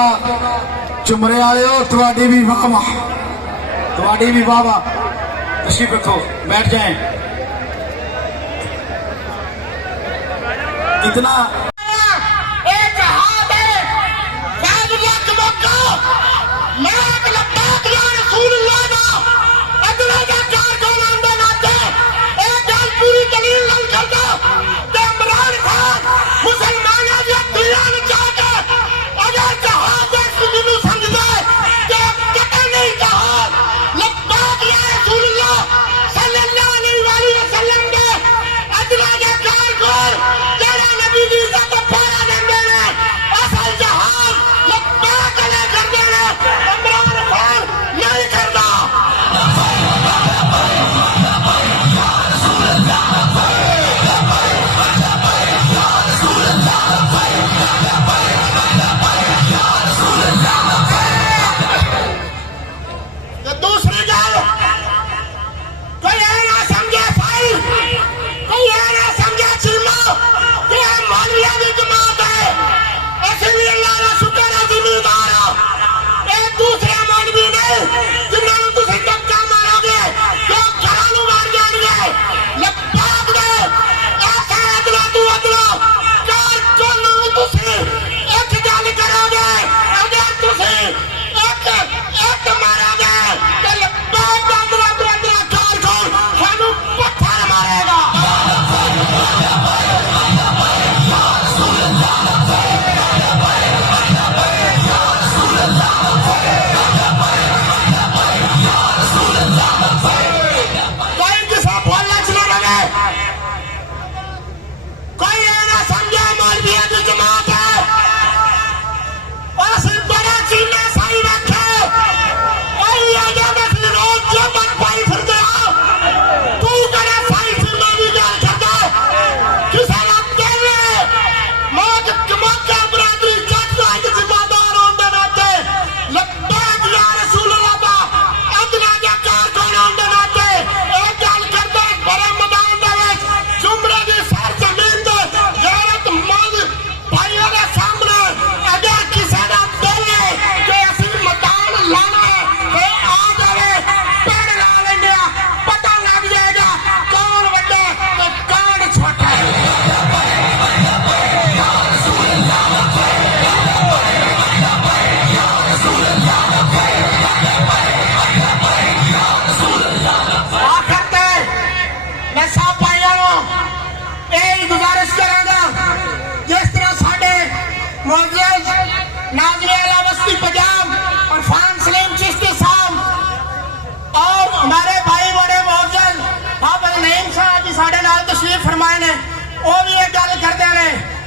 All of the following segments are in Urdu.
ذرا چمرے والے ہو تھوڑی بھی واہ واہ تھوڑی بھی واہ واہ تشریف رکھو بیٹھ جائیں اتنا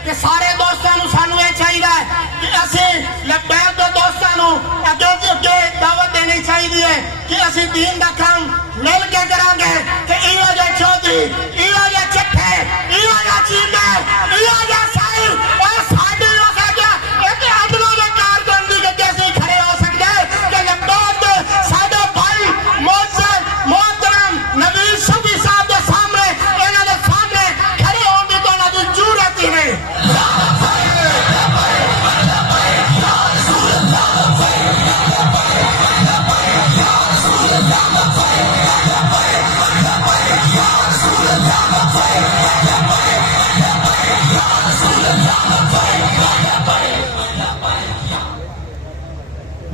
کہ سارے دوستوں سانو یہ چاہیے کہ اسی لبیک دے دوستوں اگے دعوت دینی چاہیے کہ اسی دین دا کام مل کے کریں گے کہ ایو جے چودھری ایو جے چٹھے ایو جے چیمے ایو جے سائل اور ساڈے لوگ ایک عدلوں دے کارکردگی کے کیسے کھڑے ہو سکتے کہ لبیک دے ساڈے بھائی محترم نوید شفیع صاحب دے سامنے انہاں دے سامنے کھڑے ہون دی تو انہاں دی ضرورت ہی نہیں.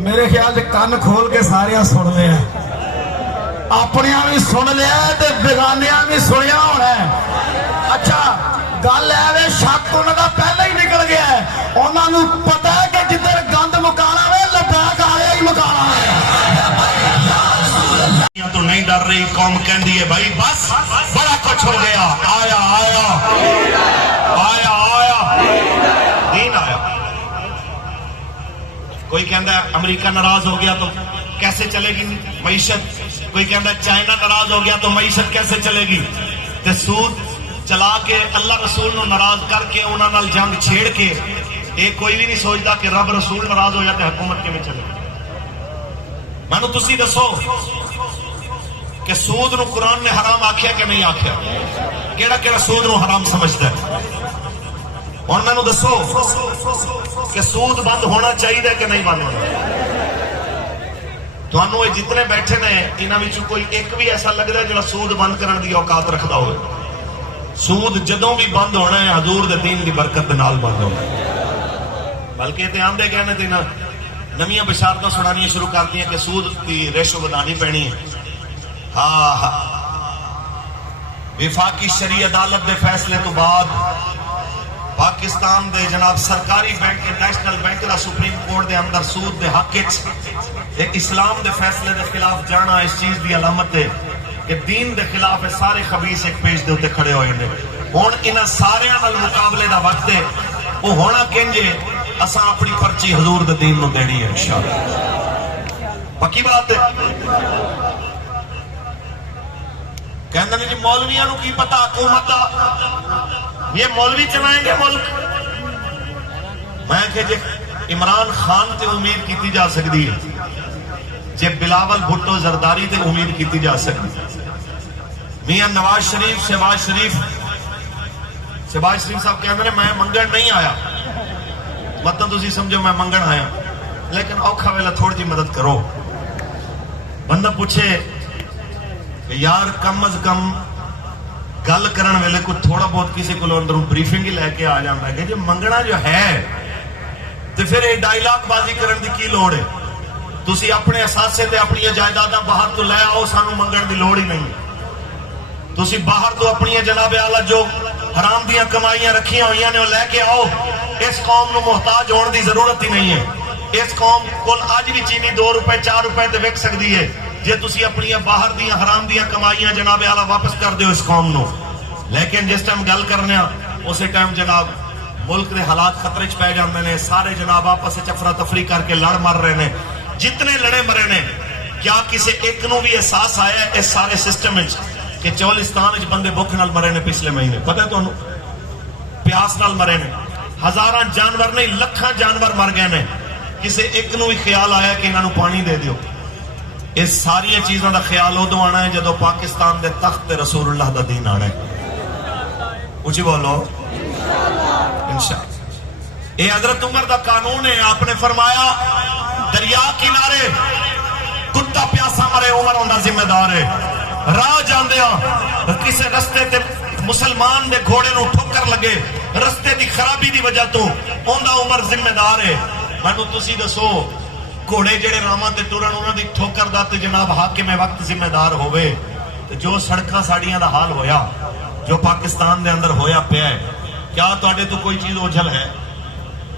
میرے خیال سے کان کھول کے سارے سن لیا اپنیا بھی سن لیا بیگانیاں بھی سنیا ہونا ہے. اچھا گل ہے شک انہوں کا پہلے ہی نکل گیا ہے انہوں نے پتا ہے کہ جدھر گند مکانا ہے لبیک آیا ہی مکانا ہے. تو نہیں ڈر رہی قوم کہندی ہے بھائی بس بڑا کچھ ہو گیا آیا آیا آیا آیا دین آیا. کوئی کہندا ہے امریکہ ناراض ہو گیا تو کیسے چلے گی معیشت, کوئی کہندا ہے چائنا ناراض ہو گیا تو معیشت کیسے چلے گی. تے سود چلا کے اللہ رسول نو ناراض کر کے انہاں نال جنگ چھیڑ کے ایک کوئی بھی نہیں سوچتا کہ رب رسول ناراض ہو جاتے حکومت کیویں چلے گی. مانو تسی دسو کہ سود نو قرآن نے حرام آکھیا کہ نہیں آکھیا؟ کیڑا کیڑا سود نو حرام سمجھتا ہے؟ ہن مینوں دسو کہ سود بند ہونا چاہیے کہ نہیں بند ہونا؟ تھانوں یہ جتنے بیٹھے نے انہاں وچوں کوئی ایک بھی ایسا لگدا ہے جڑا سود بند کرن دی اوقات رکھدا ہوئے؟ سود جدوں بھی بند ہونا ہے حضور دے دین دی برکت دے نال بند ہونا ہے۔ بلکہ تے آندے کہنے تے نویاں بشارتاں سنانیاں شروع کر دیا کہ سود کی ریشو ودانی پینی ہے۔ ہاں وفاقی شرعی عدالت دے فیصلے تو بعد پاکستان دے جناب سرکاری بینک نیشنل بینک دا سپریم کورٹ دے اندر سود دے حق ایک اسلام دے فیصلے دے خلاف جانا اس چیز دی علامت ہے کہ دین دے خلاف سارے خبیث ایک پیج دے اوتے کھڑے ہوئے نے۔ ہن انہاں ساریاں نال مقابلے دا وقت ہے، وہ ہونا کنجے اساں اپنی پرچی حضور دے دین نو دینی ہے انشاءاللہ۔ پکی بات ہے۔ کہندے نے جی مولویاں نو کی پتہ حکومت دا، یہ مولوی چلائیں گے ملک؟ میں کہ جی عمران خان تے امید کیتی جا سکتی ہے، جی بلاول بھٹو زرداری تے امید کیتی جا سکتی ہے۔ میاں نواز شریف شہباز شریف صاحب کہندے نے میں منگن نہیں آیا، مطلب تسی سمجھو میں منگن آیا، لیکن اوکھا ویلا تھوڑی جی مدد کرو۔ بندہ پوچھے کہ یار کم از کم گل کرن ویلے کو تھوڑا بہت کسی کو اندروں بریفنگ ہی لے کے آ جانا ہے کہ جو منگنا جو ہے تو پھر یہ ڈائلاگ بازی کرن دی کی لوڑ ہے؟ تسی اپنے اثاثے تے اپنی جائیداداں باہر تو لے آؤ، سانو منگن دی لوڑ ہی نہیں۔ تسی باہر تو اپنی جناب اعلیٰ جو حرام دیاں کمائیاں رکھیاں ہوئیاں نے وہ لے کے آؤ، اس قوم نو محتاج ہونے دی ضرورت ہی نہیں ہے۔ اس قوم کو آج بھی چینی 2 روپے 4 روپے تے وک سکتی ہے جے تسی اپنی باہر دیاں حرام دیاں کمائیاں جناب اعلیٰ واپس کر دیو اس قوم نو۔ لیکن جس ٹائم گل کرنے اسی ٹائم جناب ملک دے حالات خطرے چ پی جاندے نے، سارے جناب آپس وچ افرا تفری کر کے لڑ مر رہے نے۔ جتنے لڑے مرے نے کیا کسی ایک نو بھی احساس آیا ہے اس سارے سسٹم وچ کہ چولستان وچ بندے بھوک نال مرے نے پچھلے مہینے؟ پتہ ہے تانوں؟ پیاس نال مرے نے، ہزاراں جانور نہیں لکھاں جانور مر گئے نے، کسی ایک نو بھی خیال آیا کہ انہاں نو پانی دے دیو؟ اس ساری چیزاں دا خیال ادو آنا ہے جدو پاکستان دے تخت رسول اللہ دا دین آنا ہے۔ اچھی بولو انشاءاللہ۔ یہ حضرت عمر دا قانون ہے، آپ نے فرمایا دریا کنارے کتا پیاسا مرے عمر ہوندہ ذمہ دار ہے، راہ جاندیاں کسے رستے تے مسلمان دے گھوڑے نو ٹھوکر لگے رستے دی خرابی دی وجہ تو ہوندہ عمر ذمہ دار ہے۔ مانو تسی دسو گھوڑے جڑے راما تے ٹرن انہاں دی ٹھوکر دا تے جناب حاکم وقت ذمہ دار ہوئے تے جو سڑکاں ساڑیاں دا حال ہویا جو پاکستان دے اندر ہویا پیا ہے، کیا تواڈے تو کوئی چیز اوجھل ہے؟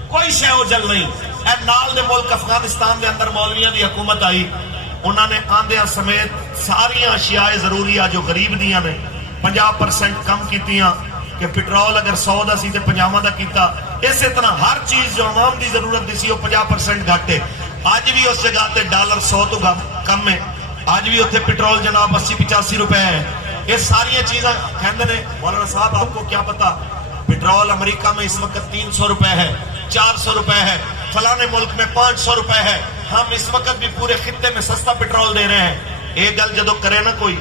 کوئی شے اوجھل نہیں۔ اے نال دے ملک افغانستان دے اندر مولویاں دی حکومت آئی، انہاں نے آندیاں سمیت ساری اشیاء ضروریہ جو غریب دیاں نے 50% کم کیتیاں کہ پٹرول اگر 100 دا سی تے 50 دا کیتا۔ اسی طرح ہر چیز جو عوام دی ضرورت دی سی وہ 50% گھٹ ہے۔ آج بھی اس جگہ تے ڈالر 100 تو کم ہے، آج بھی اتنے پٹرول جناب 80-85 روپے ہے۔ یہ ساری چیزاں کہندے نے مولانا صاحب آپ کو کیا پتا پٹرول امریکہ میں اس وقت 300 روپے ہے، 400 روپے ہے، فلانے ملک میں 500 روپے ہے، ہم اس وقت بھی پورے خطے میں سستا پٹرول دے رہے ہیں۔ ایک گل جدو کرے نا کوئی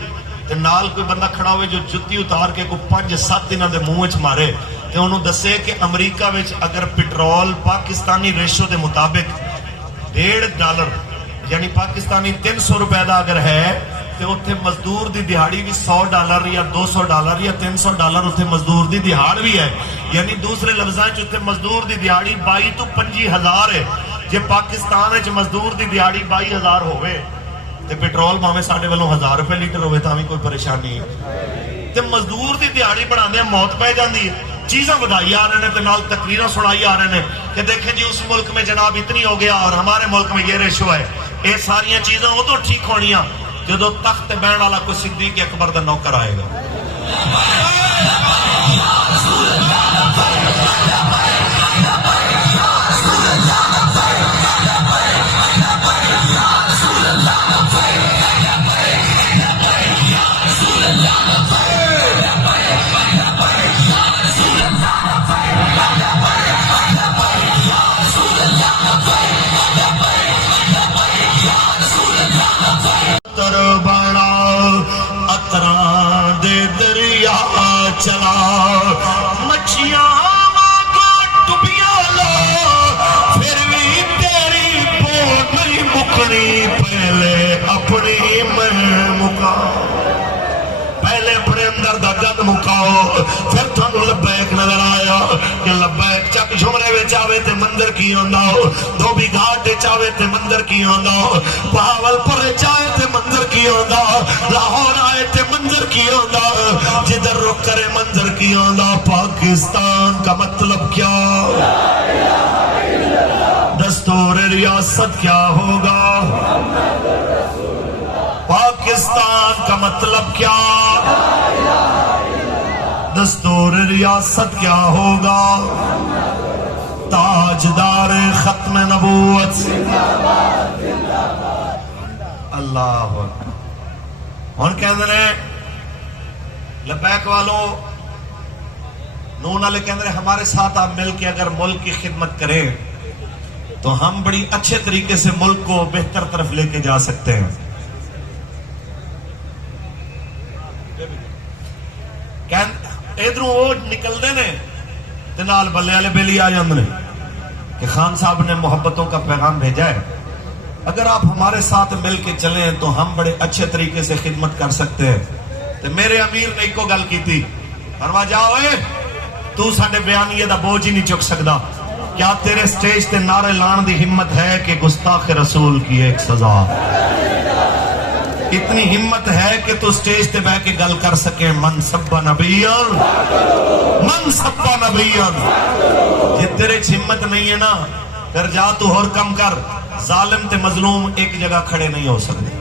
تے نال کوئی بندہ کھڑا ہوئے جو جتی اتار کے کوئی 5-7 دنوں دے منہ وچ مارے تے انہوں دسے کہ امریکہ وچ اگر پٹرول پاکستانی ریشو دے مطابق $1.5 یعنی پاکستانی 300 روپے دا اگر ہے تو اتنے مزدور دی دہاڑی بھی $100 یا $200 یا $300 اتنے مزدور دی دہاڑ بھی ہے، یعنی دوسرے لفظاں اتنے مزدور دی دہاڑی 22 تو 25 ہزار ہے۔ جے پاکستان وچ مزدور دی دہاڑی 22 ہزار ہوئے تے پٹرول بھاویں ساڈے والوں 1000 روپے لیٹر ہوئے تاں بھی کوئی پریشانی ہے تے مزدور دی دہاڑی بڑھاندے موت پہ جاندی ہے۔ چیزاں بدائی آ رہے ہیں تے نال تقریراں سنائی آ رہے ہیں کہ دیکھیں جی اس ملک میں جناب اتنی ہو گیا اور ہمارے ملک میں یہ ریشو ہے۔ یہ ساری چیزاں ادو ٹھیک ہونیاں جدو تخت بہن والا کوئی صدیق اکبر دا نوکر آئے گا۔ چلا مچھیاں کو پہلے اپنے اندر دا گد مکاؤ پھر تھانوں لبیک نظر آیا کہ لبیک چک جھمرے وچ آوے تے منظر کی ہوندا دھوبی گھاٹ وچ آوے تے منظر کی ہوندا بہاول پور وچ آئے تے منظر کی ہوندا لاہور آئے تے منظر کی ہوندا جدھر رخ کرے منظر کی ہوندا پاکستان کا مطلب کیا دستور ریاست کیا ہوگا پاکستان کا مطلب کیا دستور ریاست کیا ہوگا تاجدار ختم نبوت اللہ ہن کہندے نے لبیک والوں نون والے کہندے نے ہمارے ساتھ آپ مل کے اگر ملک کی خدمت کریں تو ہم بڑی اچھے طریقے سے ملک کو بہتر طرف لے کے جا سکتے ہیں ادھروں وہ نکلتے ہیں تے نال بلے والے بیلی آ جاندے نے کہ خان صاحب نے محبتوں کا پیغام بھیجا ہے اگر آپ ہمارے ساتھ مل کے چلیں تو ہم بڑے اچھے طریقے سے خدمت کر سکتے ہیں تے میرے امیر نے ایک کو گل کی تھی فرما جاؤ تو ساڈے بیانیے دا بوجھ ہی نہیں چک سکدا کیا تیرے سٹیج تے نعرے لان دی ہمت ہے کہ گستاخ رسول کی ایک سزا اتنی ہمت ہے کہ تو سٹیج تے بیٹھ کے گل کر سکے من سب نبیان یہ تیرے ہمت نہیں ہے نا پھر جا تو اور کم کر ظالم تے مظلوم ایک جگہ کھڑے نہیں ہو سکتے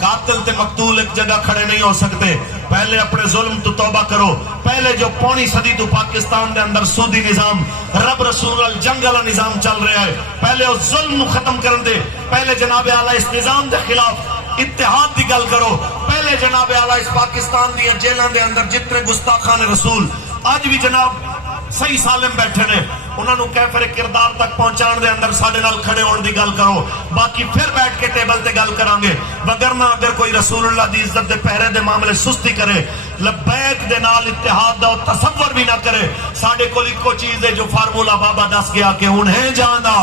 قاتل تے مقتول ایک جگہ کھڑے نہیں ہو سکتے پہلے اپنے ظلم تو توبہ کرو پہلے جو پونی صدی تو پاکستان دے اندر سودی نظام رب رسول الجنگ والا نظام چل رہا ہے پہلے اس ظلم نو ختم کرن دے پہلے جناب اعلیٰ اس نظام دے خلاف اتحاد دی گل کرو پہلے جناب اعلیٰ اس پاکستان دی جیلاں دے اندر جتنے گستاخان رسول آج بھی جناب صحیح سالم بیٹھے نے انہوں نے کیفر کردار تک پہنچان دے اندر ساڑھے نال کھڑے ہونے دی گل کرو باقی پھر بیٹھ کے ٹیبل تے گل کرانگے وگرنہ اگر کوئی رسول اللہ دی عزت دے پہرے دے معاملے سستی کرے لبیک دے نال اتحاد دا تصور بھی نہ کرے ساڑھے کو ایک چیز ہے جو فارمولا بابا دس گیا کہ انہیں جانا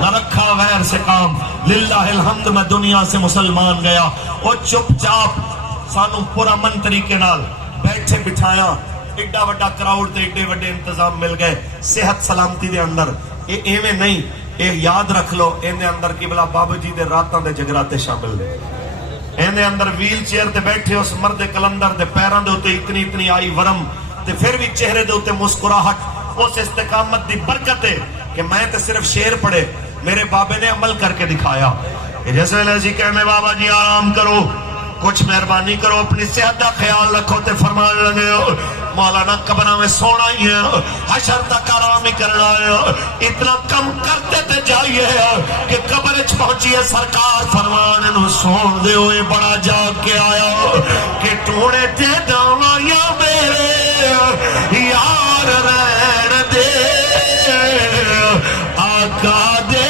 نہ رکھا غیر سے کام للہ الحمد میں دنیا سے مسلمان گیا وہ چپ چاپ سانو پورا من طریقے نال بیٹھے بٹھایا ایڈا وڈا کراؤڈ تے ایڈے وڈے انتظام مل گئے صحت سلامتی دے اندر ایویں نہیں اے یاد رکھ لو ان دے اندر قبلہ بابا جی دے راتاں دے جگراتے شامل نے ان دے اندر ویل چیئر تے بیٹھے اس مرد کلندر دے پیراں دے اوتے اتنی آئی ورم تے پھر بھی چہرے دے اوتے مسکراہٹ اس استقامت دی برکت ہے کہ میں تے صرف شعر پڑھے میرے بابے نے عمل کر کے دکھایا کہ جیسے لذی کہنے بابا جی آرام کرو کچھ مہربانی کرو اپنی صحت کا خیال رکھو تے فرمان لگے مولانا قبرہ میں سونا ہی ہے حشر تک آرام ہی کرنا ہے اتنا کم کرتے تے جائیے کہ قبر اچ پہنچیے سرکار فرمان انہوں سون دے ہوئے بڑا جاگ کے آیا کہ ٹوڑے تے داوایا میرے یار رہن دے آقا دے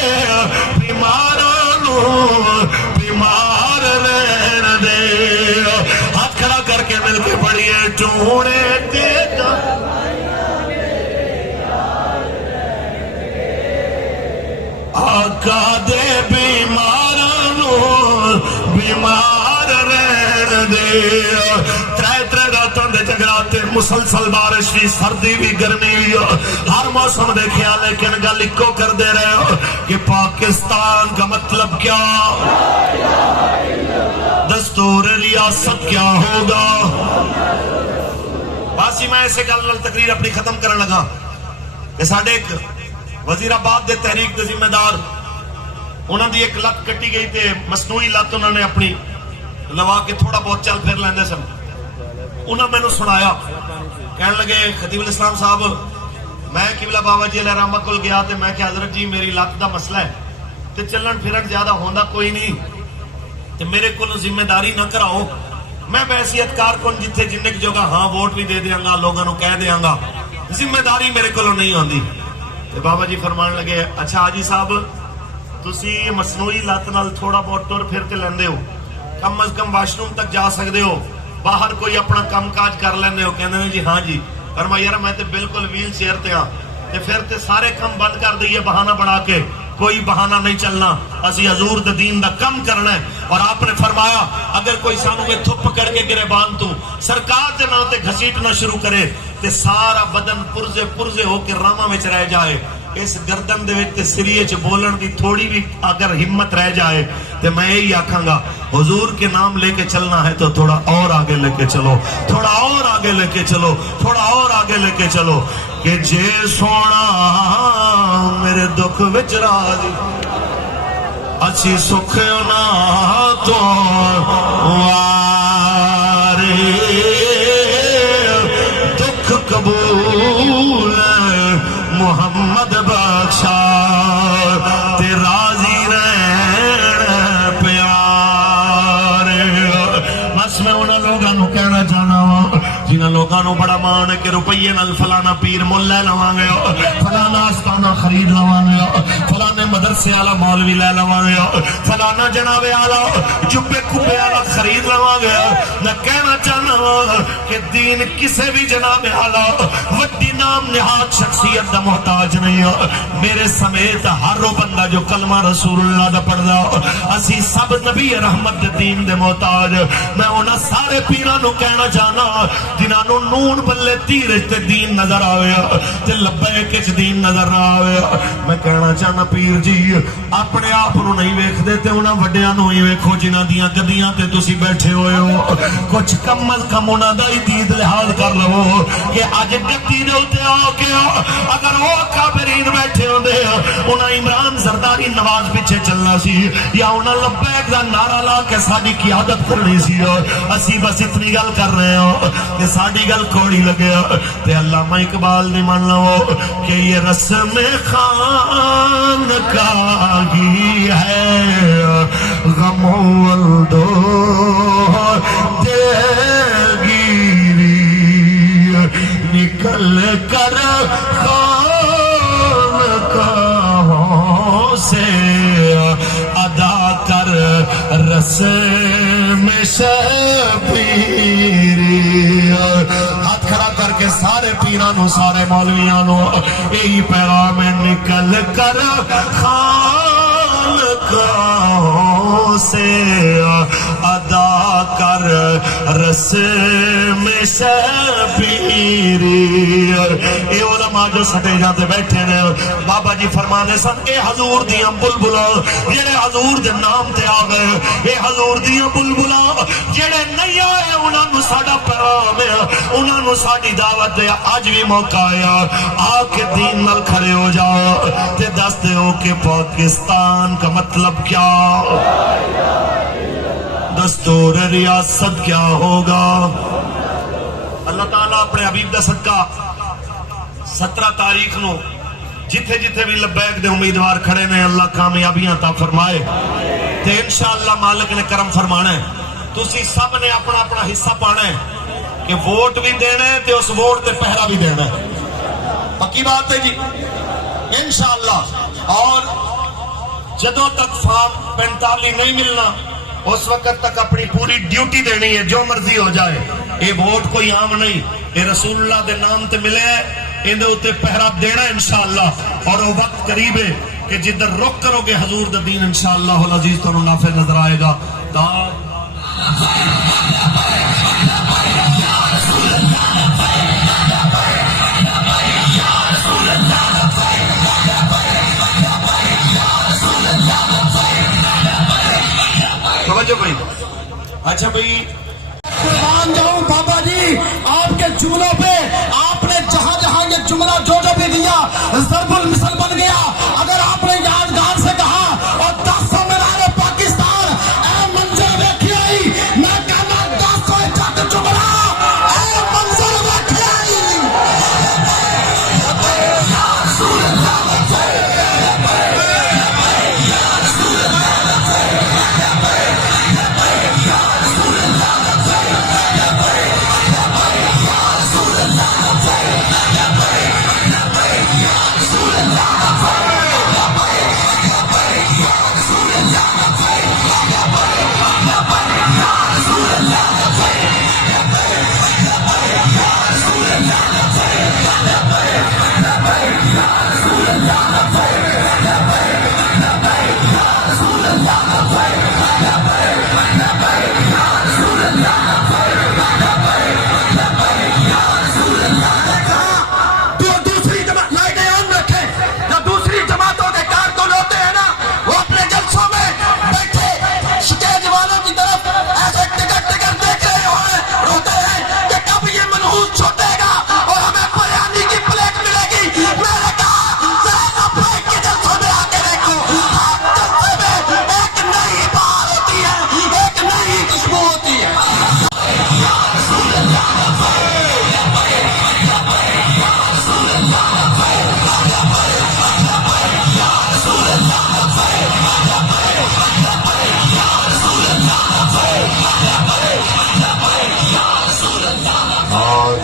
بیمارانوں بیمار رہن دے ہاتھ کھڑا کر کے مل کے پڑھیے ٹوڑے تے آقا دے بیمارانوں بیمار رہن دے ترے راتوں دے جگراتے مسلسل بارش بھی سردی بھی گرمی بھی ہر موسم دے خیال ہے کہ گل اکو کر دے رہے ہو کہ پاکستان کا مطلب کیا دستور ریاست کیا ہوگا باسی میں ایسے گل تقریر اپنی ختم کرنے لگا کہ ساڑھے ایک وزیر آباد دے تحریک دے ذمہ دار انہوں نے ایک لت کٹی گئی تھے مصنوعی لت انہوں نے اپنی لوا کے تھوڑا بہت چل پھر لیندے سن انہوں نے سنایا کہنے لگے خطیب الاسلام صاحب میں قبلہ بابا جی علیہ رحمہ کل گیا تے میں کہ حضرت جی میری لت دا مسئلہ ہے تے چلن پھرن زیادہ ہوندا کوئی نہیں تے میرے کو ذمہ داری نہ کراؤ میں بحیثیت کارکن جتھے جننے کی جگہ ہاں ووٹ بھی دے دیاں گا لوگوں کو کہہ دیاں گا ذمہ داری میرے کو نہیں ہوندی تے بابا جی فرمان لگے اچھا حاجی صاحب تسی مصنوعی لت نال تھوڑا بہت ٹر پھر تے لیندے ہو کم از کم واش روم تک جا سکتے ہو باہر کوئی اپنا کام کاج کر لیندے ہو کہندے نے جی ہاں جی فرمایا یار میں تے بالکل ویل چیئر تے ہاں تے پھر تے سارے کام بند کر دئیے بہانہ بنا کے کوئی بہانہ نہیں چلنا، اسی حضور دے دین دا کم کرنا ہے۔ اور آپ نے فرمایا اگر کوئی سانو میں تھپ پکڑ کے گریبان تو سرکار دے نام تے گھسیٹنا شروع کرے تے سارا بدن پرزے پرزے ہو کے راما وچ رہ جائے، اس گردن دے وچ تے سریے چ بولن دی تھوڑی بھی اگر ہمت رہ جائے تے میں یہی آکھاں گا حضور کے نام لے کے چلنا ہے تو تھوڑا اور آگے لے کے چلو، تھوڑا اور آگے لے کے چلو، تھوڑا اور آگے لے کے چلو کہ جے سونا میرے دکھ وچ راضی اچھی سکھ نہ تو وارے دکھ قبول محمد بخشا تے راضی رہن پیارے۔ بس میں انہاں لوگاں نو کہنا چاہنا وا جنہاں لوگاں نو بڑا مان ہے کہ روپیے نال فلانا پیر مول لے لواں گے، فلانا آستانہ خرید لواں گے، فلانے مدرسے والا مولوی لے لواں گے، فلانا جناب والا جبے کبے والا خرید لواں گے۔ میں کہنا چاہنا وا کہ دین کسے بھی جناب والا وڈی نام نہاد شخصیت دا محتاج نہیں ہے۔ میرے سمیت ہر وہ بندہ جو کلمہ رسول اللہ دا پڑھدا، اسی سب نبی رحمت دے دین دے محتاج۔ میں انہاں سارے پیراں نو کہنا چاہنا جنہاں نو نون بلے تیر تے دین نظر آوے تے لبیک وچ دین نظر نہ آوے، میں کہنا چاہنا پیر جی اپنے آپ نو نہیں ویکھدے تے انہاں وڈیاں نو ہی ویکھو جنہاں دیاں گدیاں تے تسی بیٹھے ہوئے ہو۔ کچھ کم از کم انہاں دا ہی دید لحاظ کر لو کہ اج گدی دے اوتے آ کے اگر وہ کافرین بیٹھے ہوندے انہاں عمران زرداری نواز پیچھے چلنا سی یا انہاں لبیک دا نعرہ لا کے ساڈی قیادت کرنی سی۔ اسی بس اتنی گل کر رہے ہو کہ ساڈی گل کوڑی لگے تے علامہ اقبال نے مان لو کہ یہ رسم خان کا ہی ہے غم دو گیری نکل کر خان کہوں سے ادا کر رسم شبیری۔ ہاتھ کھڑا کر کے سارے پیرانو سارے مولویانو یہی پیغام ہے، نکل کر خانقاہوں سے ادا کر رسم شبیری۔ اے علماء جو سٹے جاتے بیٹھے نے بابا جی فرمانے سن اے حضور دیاں بلبلاں جڑے حضور دے نام تے آ گئے، اے حضور دیاں بلبلاں جڑے نہیں آئے انہاں نو ساڈا پیغام ہے، انہاں نو ساڈی دعوت ہے، اج بھی موقع آیا آ کے دین نال کھڑے ہو جاؤ تے دس دیو کہ پاکستان کا مطلب کیا، دستور ریاست کیا ہوگا۔ اللہ تعالیٰ اپنے حبیب دا صدقہ 17 تاریخ نو جتھے جتھے بھی لبیک دے امیدوار کھڑے نے اللہ کامیابیاں عطا فرمائے تے انشاءاللہ مالک نے کرم فرمانا ہے۔ تسی سب نے اپنا اپنا حصہ پانا ہے کہ ووٹ بھی دینا ہے تے اس ووٹ تے پہرا بھی دینا ہے، پکی بات ہے جی انشاءاللہ۔ اور جدوں تک فارم 45 نہیں ملنا اس وقت تک اپنی پوری ڈیوٹی دینی ہے، جو مرضی ہو جائے۔ یہ ووٹ کوئی عام نہیں، یہ رسول اللہ دے نام تے ملے ہے، اندے اوتے پہرا دینا انشاءاللہ۔ اور وہ وقت قریب ہے کہ جدھر رخ کرو گے حضور دے دین انشاءاللہ العزیز تو نافع نظر آئے گا۔ اچھا بھائی قربان جاؤں بابا جی آپ کے جملوں پہ، آپ نے جہاں جہاں یہ جملہ جو بھی دیا ضرب المثل بن گیا۔ اگر آپ نے یادگار سے کہا اور 10 مینار پاکستان اے منظر دیکھی آئی، میں کہنا 10 جگ جملہ اے منظر دیکھی آئی۔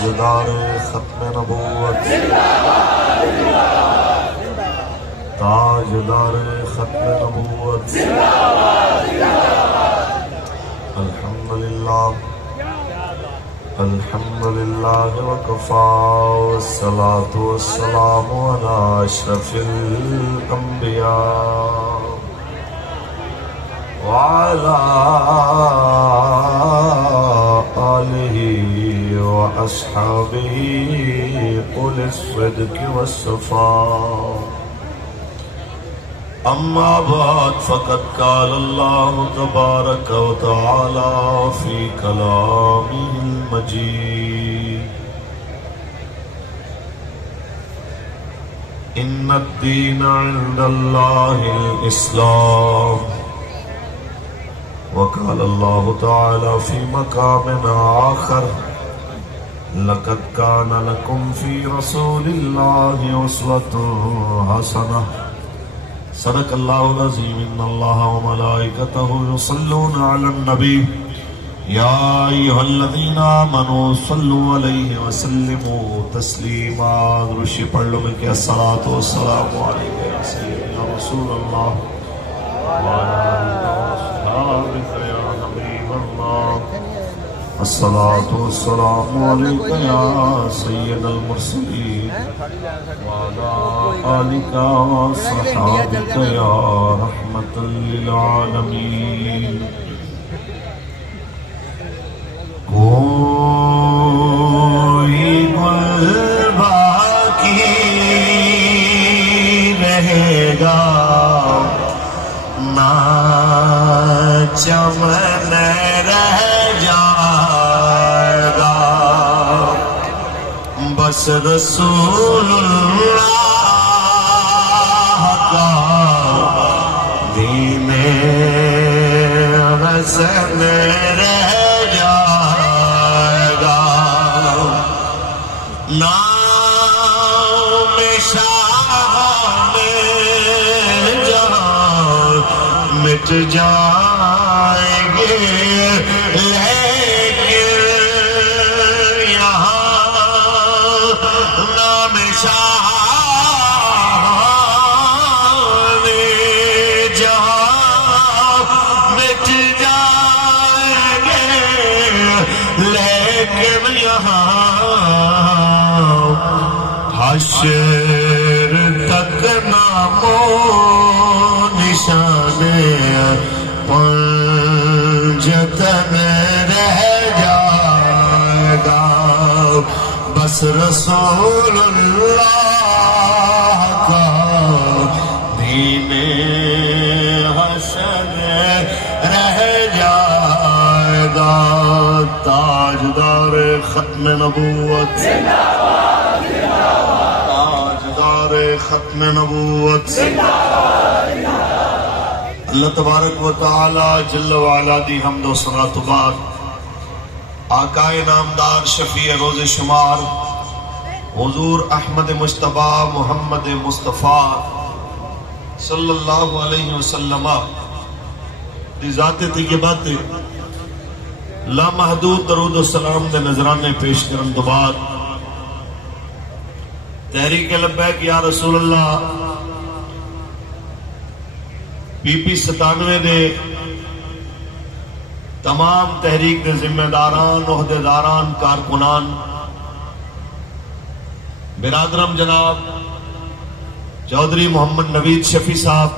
تاجدار ختم نبوت تاجدار ختم نبوت الحمد لله وكفى والصلاة والسلام على أشرف الأنبياء وعلى آله وأصحابه أولي الصدق والصفاء أما بعد فقد قال الله تبارك وتعالى في كلامه المجيد إن الدين عند الله الإسلام وقال الله تعالى في مقام آخر لقد كان لكم في رسول الله أسوة حسنة صدق الله العظيم إن الله وملائكته يصلون على النبي يا أيها الذين آمنوا صلوا عليه وسلموا تسليما درشی پڑھ لو مل کے الصلاة والسلام عليك يا سيدي يا رسول الله وعلى آلك وأصحابك يا حبيب الله الصلاة والسلام عليك يا سيد المرسلين وعلى آلك وصحابك يا رحمة للعالمين کوئی گل باقی رہے گا نہ چمن رہ جائے گا بس رسول اللہ کا دین حسن رہ جائے گا نام شاہ جہاں مٹ جائیں گے لیکن یہاں نام شاہ جہاں مٹ جائیں گے لیکن یہاں حشر تک نام و نشان پنجتن رہ جائے گا بس رسول اللہ کا دین حسن رہ جائے گا تاجدار ختم نبوت تاجدار ختم نبوت اللہ تبارک و تعالی جل وعلا دی حمد و ثنا تو بعد آقائے نامدار شفیع روز شمار حضور احمد مجتبی محمد مصطفیٰ صلی اللہ علیہ وسلم دی ذات طیبات لامحدود درود و سلام دے نظرانے پیش کرن تو بعد تحریک لبیک یا رسول اللہ پی پی 97 دے تمام تحریک دے ذمہ داران عہدیداران کارکنان برادرم جناب چودھری محمد نوید شفیع صاحب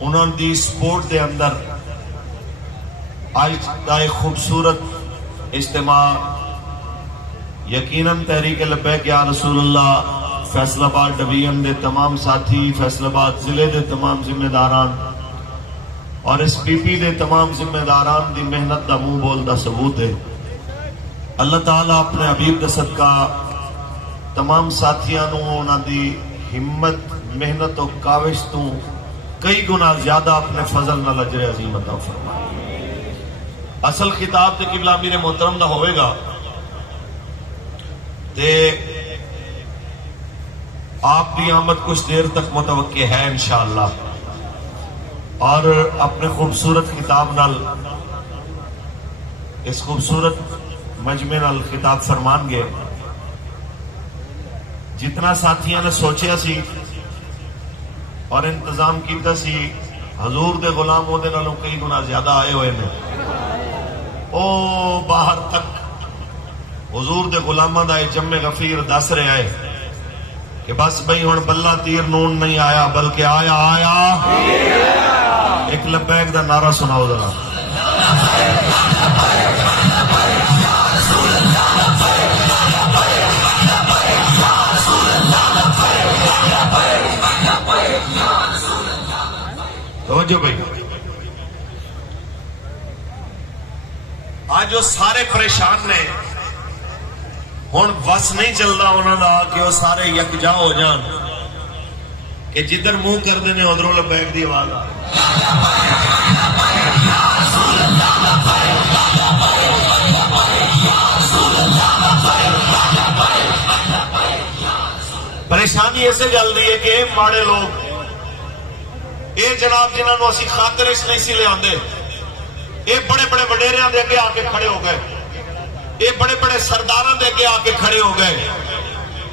انہوں دی سپورٹ دے اندر آج دا ایک خوبصورت اجتماع یقیناً تحریک لبیک یا رسول اللہ فیصل آباد ڈویژن دے تمام ساتھی فیصل آباد ضلع دے تمام ذمہ داران اور اس پی پی دے تمام ذمہ داران دی محنت دا منہ بول دا ثبوت ہے اللہ تعالیٰ اپنے حبیب دا صدقہ تمام ساتھیانوں انہاں دی ہمت محنت و کاوش تو کئی گنا زیادہ اپنے فضل نہ اجر عظیم عطا فرمائے اصل خطاب تے قبلہ امیر محترم دا ہوئے گا تے آپ کی آمد کچھ دیر تک متوقع ہے انشاءاللہ اور اپنے خوبصورت خطاب نال اس خوبصورت مجمع نال خطاب فرمان گے جتنا ساتھیاں نے سوچیا سی اور انتظام کیتا سی حضور دے غلام وہ دے نالوں کئی گنا زیادہ آئے ہوئے نے او باہر تک حضور دے غلامہ دا جمع غفیر دس رہے آئے کہ بس بھئی ہن بلہ تیر نون نہیں آیا بلکہ آیا ایک لبیک دا نعرہ سناؤ ذرا توجہ بھائی آج وہ سارے پریشان نے ہن بس نہیں چلتا انہوں دا کہ وہ سارے یکجا ہو جان کہ جدھر منہ کر دینے ادھروں لبیک دی آواز آ پریشانی ایسے گل دی ہے کہ ماڑے لوگ اے جناب جنہاں نو اسی خاطرش نہیں سی لے آندے اے بڑے بڑے وڈیریاں دے اگے آ کے کھڑے ہو گئے اے بڑے بڑے سرداراں دے اگے آ کے کھڑے ہو گئے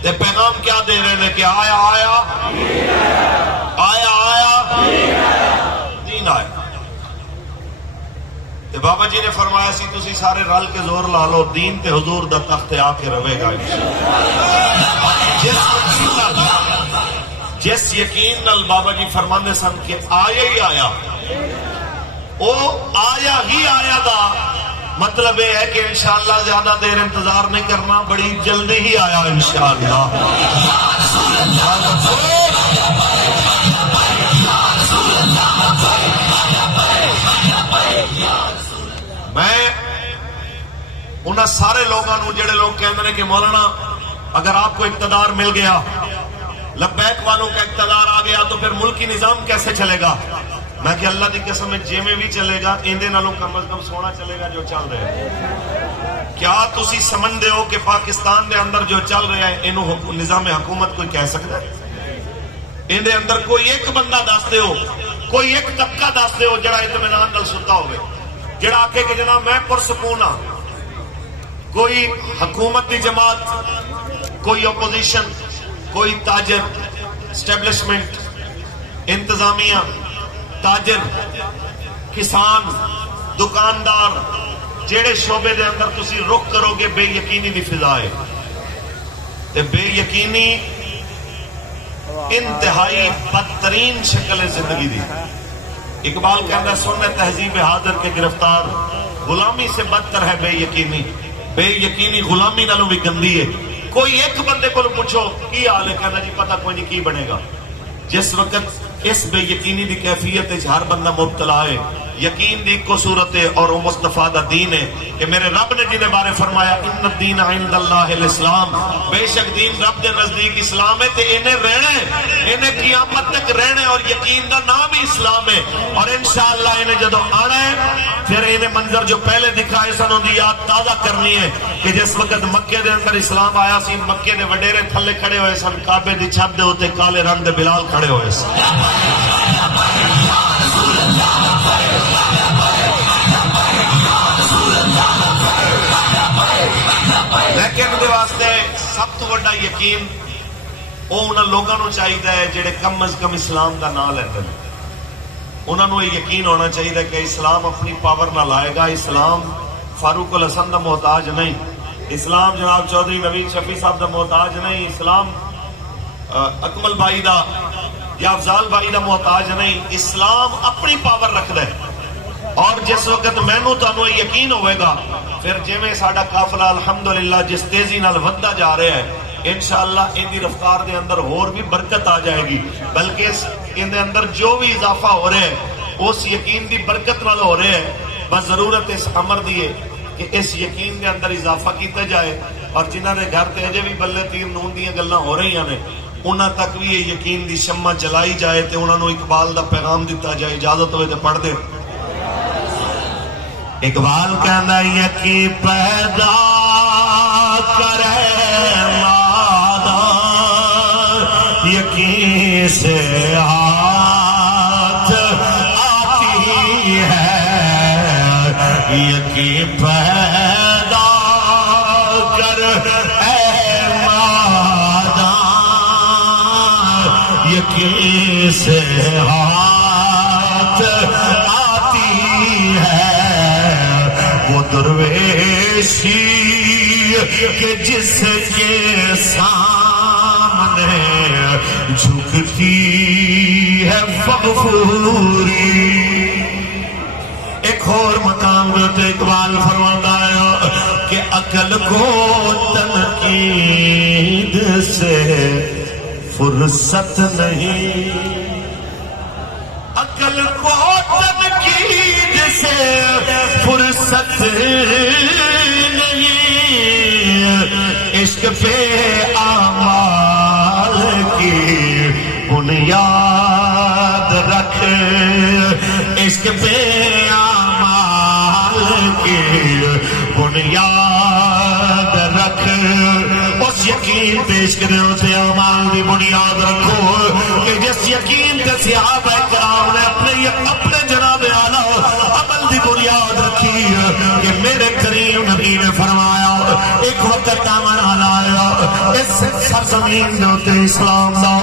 تے پیغام کیا دے رہے ہیں کہ آیا دین آیا تے بابا جی نے فرمایا سی تسی سارے رل کے زور لا لو دین تے حضور دا تخت آ کے رہے گا جس یقین نال بابا جی فرماندے سن کہ آیا ہی آیا او آیا ہی آیا دا مطلب یہ ہے کہ انشاءاللہ زیادہ دیر انتظار نہیں کرنا بڑی جلدی ہی آیا انشاءاللہ میں انہاں سارے لوگوں جڑے لوگ کہندے ہیں کہ مولانا اگر آپ کو اقتدار مل گیا لبیک والوں کا اقتدار آ گیا تو پھر ملکی نظام کیسے چلے گا میں کہ اللہ دی قسم میں جے میں بھی چلے گا ایندے نالوں کم از کم سونا چلے گا جو چل رہے ہیں کیا تسی سمجھ دے ہو کہ پاکستان دے اندر جو چل رہا ہے انہوں نظام حکومت کوئی کہہ سکتا ہے ایندے اندر کوئی ایک بندہ دس دے ہو کوئی ایک طبقہ دس دے ہو جڑا اطمینان نال ستا ہوئے جڑا آکے کہ جناب میں پرسکون ہاں کوئی حکومت دی جماعت کوئی اپوزیشن کوئی تاجر اسٹیبلشمنٹ انتظامیہ تاجر کسان دکاندار جیڑے شعبے دے اندر تسی رخ کرو گے بے یقینی دی فضا ہے تے بے یقینی انتہائی بدترین شکل ہے زندگی دی اقبال کہتا ہے سن تہذیب حاضر کے گرفتار غلامی سے بدتر ہے بے یقینی غلامی نالوں بھی گندی ہے کوئی ایک بندے کو پوچھو کی حال ہے کہنا جی پتہ کوئی نہیں کی بنے گا جس وقت اس بے یقینی دی کیفیت ہر بندہ مبتلا ہے یقین دی کو صورت ہے اور وہ مصطفیٰ دا دین ہے کہ میرے رب نے جنہیں بارے فرمایا ان الدین عند اللہ الاسلام بے شک دین رب دے نزدیک اسلام ہے تے انہیں رہنے انہیں قیامت تک رہنے اور یقین دا نام ہی اسلام ہے اور انشاءاللہ انہیں جدو آنا ہے پھر انہیں منظر جو پہلے دکھائے سنوں دی یاد تازہ کرنی ہے کہ جس وقت مکے دے اندر اسلام آیا سی مکے دے وڈیرے تھلے کھڑے ہوئے سن کعبے دی چھت دے ہوتے کالے رنگ دے بلال کھڑے ہوئے سن لیکن دے واسطے سب تو بڑا یقین وہ انہاں لوگاں نوں چاہیے جڑے کم از کم اسلام دا نام لیندے نے انہاں نوں یہ یقین ہونا چاہیے کہ اسلام اپنی پاور نہ لائے گا اسلام فاروق الحسن دا محتاج نہیں اسلام جناب چودھری نوید شفیع صاحب دا محتاج نہیں اسلام اکمل بھائی دا یا افضال بھائی دا محتاج نہیں اسلام اپنی پاور رکھدا ہے اور جس وقت مینوں تانوں یقین ہوئے گا پھر جویں ساڈا قافلہ الحمدللہ جس تیزی نال وددا جا رہا ہے انشاءاللہ ان دی رفتار دے اندر اور بھی برکت آ جائے گی بلکہ ان دے اندر جو بھی اضافہ ہو رہا ہے اس یقین دی برکت نال ہو رہا ہے بس ضرورت اس امر دی ہے کہ اس یقین دے اندر اضافہ کیتا جائے اور جنہاں دے گھر تے اجے بھی بلے تیر نون دیاں گلاں ہو رہی ہیں انہاں تک بھی یہ یقین دی شمع جلائی جائے تے انہاں نوں اقبال دا پیغام دیتا جائے اجازت ہوئے تے پڑھ دے اقبال کہنا یقین پیدا کرے مادہ یقین سے ہاتھ آتی ہے یقین پیدا اے ماداں یقین سے ہاتھ آتی ہے وہ درویشی کہ جس کے سامنے جھکتی ہے مغفوری. ایک اور مقام میں اقبال فرماتا ہے کہ عقل کو تنقید سے فرصت نہیں، عقل کو تنقید سے فرصت نہیں، عشق پہ اعمال کی بنیاد رکھ، عشق پہ اعمال کی بنیاد رکھ، اس یقین پہ عشق دے ہوتے اعمال کی بنیاد رکھو کہ جس یقین کے صحابہ کرام نے اپنے جناب اعلیٰ عمل کی بنیاد رکھی کہ میرے کریم نبی نے فرمایا ایک وقت آمن آیا اس سرزمین دے ہوتے اسلام دا،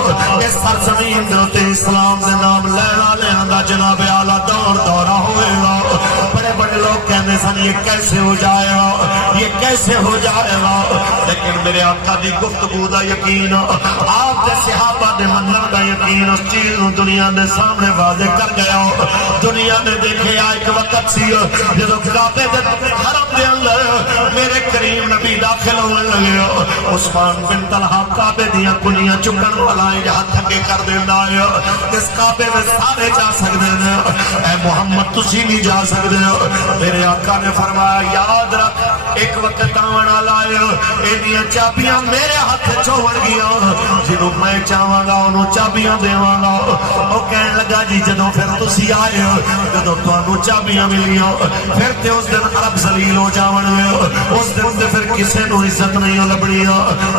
اس سرزمین دے ہوتے اسلام دے نام لینا لینا جناب اعلیٰ دور دورہ ہوئے گا. بڑے بڑے لوگ کہنے سن یہ کیسے ہو جائے گا، یہ کیسے ہو جائے گا، لیکن میرے آقا دی گفتگو دا یقین، آپ دے صحابہ دے منظر دا یقین اس چیز نو دنیا دے سامنے واضح کر گیا. دنیا نے دیکھے ایک وقت سی جدو کعبے دے حرم دے اندر میرے کریم نبی داخل ہونے لگے، عثمان بن طلحہ کعبے دیاں کنیاں چکن والائیں ہاتھ اگے کر دینا ہے، اس کعبے میں سارے جا سکتے ہیں، اے محمد تسی نہیں جا سکتے. میرے آقا نے فرمایا یاد رکھ ایک وقت آن والا ہے ایڈیاں چابیاں میرے ہاتھ چھوڑ گیا، جنہوں میں چاہواں گا انہوں چابیاں دیواں گا. وہ کہنے لگا جی جدوں پھر تسی آئے جدوں تانوں چابیاں ملیاں پھر تے اس دن عرب ذلیل ہو جاون گے، اس دن تے پھر کسے نو عزت نہیں لبنی.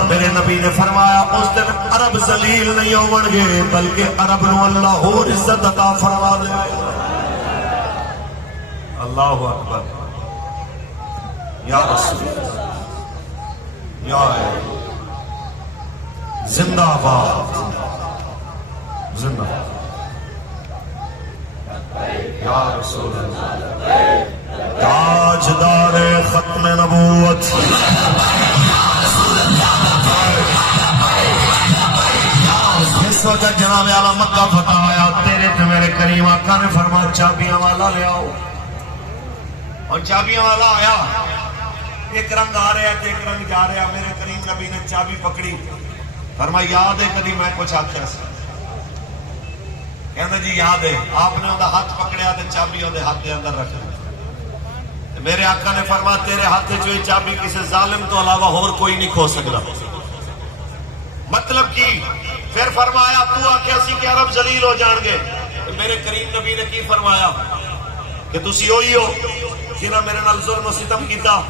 میرے نبی نے فرمایا اس دن عرب ذلیل نہیں ہون گے بلکہ عرب نو اللہ اور عزت عطا فرما دے. اللہ اکبر یا رسول یا زندہ باد زندہ یا رسول اللہ تاجدار ختم نبوت اس وقت جناب اعلیٰ مکہ فتح آیا، تیرے تے میرے کریم آقا نے فرمایا چابیاں والا لے آؤ، اور چابیاں والا آیا. ایک رنگ آ رہا ہے ایک رنگ جا رہا. میرے کریم نبی نے چابی پکڑی، فرمایا یاد ہے کدی میں کچھ آخیا سی؟ کہنا جی یاد ہے. آپ نے وہ ہاتھ پکڑیا تو چابی وہ ہاتھ کے اندر رکھ لی. میرے آقا نے فرمایا تیرے ہاتھ جو یہ چابی کسی ظالم تو علاوہ اور کوئی نہیں کھو سکتا. مطلب کی پھر فرمایا تو آکے اسی کہ عرب ذلیل ہو جان گے. میرے کریم نبی نے کی فرمایا کہ تسی ہوئی ہو جنہاں میرے نال ظلم و ستم کیتا،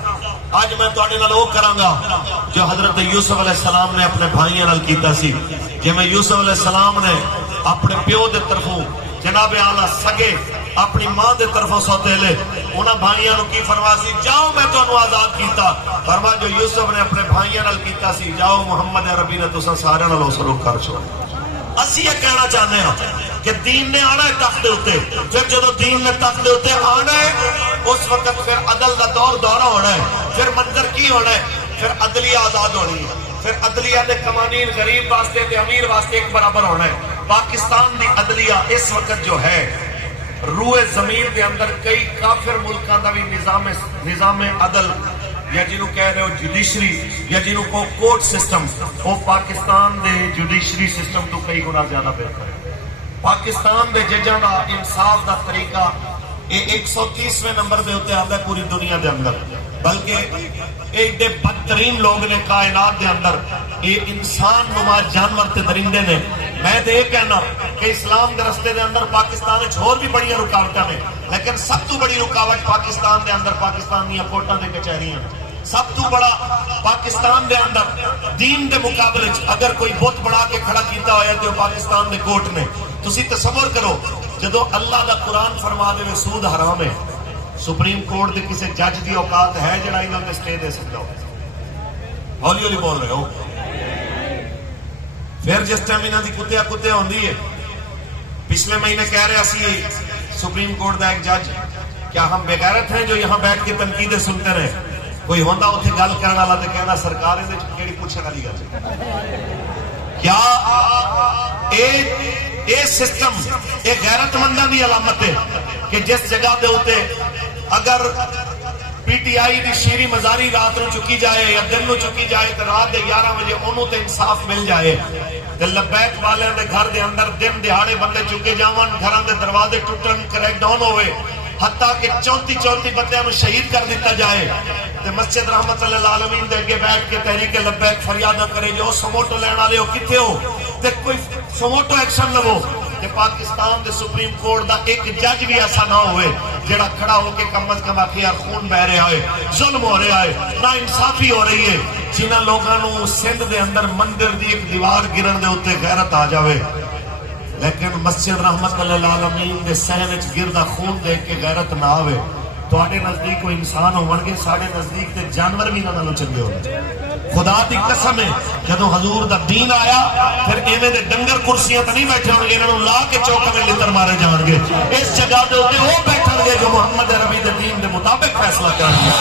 آج میں تواڈے نال وہ کراں گا جو حضرت یوسف علیہ السلام نے اپنے بھائیاں نال کیتا سی. جے میں یوسف علیہ السلام نے اپنے پیو دے طرفوں جناب اعلیٰ سگے اپنی ماں دے طرفوں سوتےلے انہاں بھائیاں نو کی فرمایا سی جاؤ میں تانوں آزاد کیتا، فرمایا جو یوسف نے اپنے بھائیاں نال کیتا سی جاؤ محمد عربی نے تساں سارے نال سلوک کر چھوڑ. اسی یہ کہنا چاہتے ہیں کہ دین نے آنا ہے تخت دے اوتے، پھر جدو دین نے تخت دے اوتے آنا ہے اس وقت پھر عدل دا دور دورہ ہونا ہے. پھر منظر کی ہونا ہے؟ پھر عدلیہ آزاد ہونی ہے. پھر عدلیہ دے قوانین غریب واسطے تے امیر واسطے ایک برابر ہونا ہے. پاکستان دی عدلیہ اس وقت جو ہے روئے زمین دے اندر کئی کافر ملکاں دا بھی نظام عدل یا جنہوں کہہ رہے ہو جوڈیشری یا جنہوں کو کورٹ سسٹم، وہ پاکستان دے جوڈیشری سسٹم تو کئی گنا زیادہ بہتر ہے. پاکستان دے ججاں دا انصاف دا طریقہ یہ 130ویں نمبر دے ہوتے آتا ہے پوری دنیا دے اندر، بلکہ ایک بدترین لوگ نے کائنات دے اندر یہ انسان نما جانور تے درندے نے. میں تو یہ کہنا کہ اسلام کے رستے دے اندر پاکستان اور بھی بڑی رکاوٹاں نے، لیکن سب تو بڑی رکاوٹ پاکستان دے اندر پاکستان دیا کوٹاں دے کچہریاں. سب تو بڑا پاکستان دے اندر دین دے مقابلے اگر کوئی بت بڑا کے کھڑا کیتا ہوا ہے تو پاکستان دے کوٹ نے. تسی تصور کرو جدو اللہ دا قرآن فرما دے سود حرام ہے، سپریم کورٹ دے کسی جج دی اوقات ہے جڑا انہاں تے سٹے دے سکتا ہو؟ ہੌلی ہੌلی بول رہے ہو. پھر جس ٹائم انہوں کی کتیا کتیا ہوندی ہے، پچھلے مہینے کہہ رہا سی سپریم کورٹ کا ایک جج، کیا ہم بےغیرت ہیں جو یہاں بیٹھ کے تنقیدیں سنتے رہے؟ کوئی ہوتا اتنے گل کرنے والا تو کہنا سرکار کہڑی پوچھنے والی گل. کیا اے سسٹم یہ غیرت منداں دی علامت ہے کہ جس جگہ دے ہوتے اگر پی ٹی آئی دی شیری مزاری رات نو چکی جائے یا دن نو چکی جائے تو رات دے 11 بجے انہوں تے انصاف مل جائے. تے لبیک والے دے گھر دے اندر دن دہاڑے بندے چکے جاون، گھراں دے دروازے ٹوٹن، کریک ڈاؤن ہوئے، حتیٰ کہ 34 بندیاں نو شہید کر دیتا جائے. تے مسجد رحمت اللہ العالمین دے اگے بیٹھ کے تحریک لبیک فریاداں کرے جو سموٹو لین والے ہو کتھے ہو تے کوئی سموٹو ایکشن لو. کہ پاکستان دے سپریم کورٹ دا ایک جج بھی ایسا نہ ہوئے جڑا کھڑا ہو کے کم از کم آخر یار خون بہ رہا ہے، ظلم ہو رہا ہے، نا انصافی ہو رہی ہے. جنہاں لوگوں سندھ دے اندر مندر دی ایک دیوار گرن دے اتنے غیرت آ جاوے، لیکن مسجد رحمت اللہ العالمین دے سہن وچ گردا خون دیکھ کے غیرت نہ آوے. تواڈے نزدیک کوئی انسان ہون گے، ساڈے نزدیک تے جانور بھی انہاں نالوں چنگے ہونے. خدا دی قسم ہے جدوں حضور دا دین آیا پھر ایویں دے ڈنگر کرسیاں تے نہیں بیٹھے ہون گے، انہاں نوں لا کے چوکاں وچ لتر مارے جان گے. اس جگہ دے اوتے وہ بیٹھن گے جو محمد عربی دے دین دے مطابق فیصلہ کرن گے.